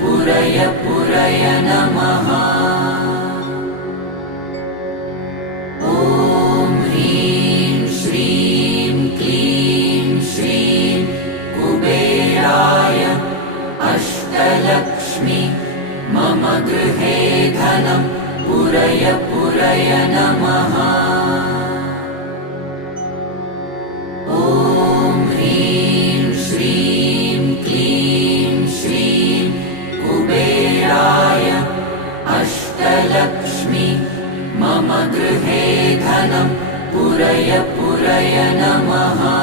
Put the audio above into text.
पुरय पुरय नमः। ॐ ह्रीं श्रीं क्लीं श्रीं कुबेराय अष्टलक्ष्मी मम गृहे धनं पुरय पुरय नमः। ॐ ह्रीं श्रीं क्लीं श्रीं कुबेराय अष्टलक्ष्मी मम गृहे धनं पुरय पुरय नमः।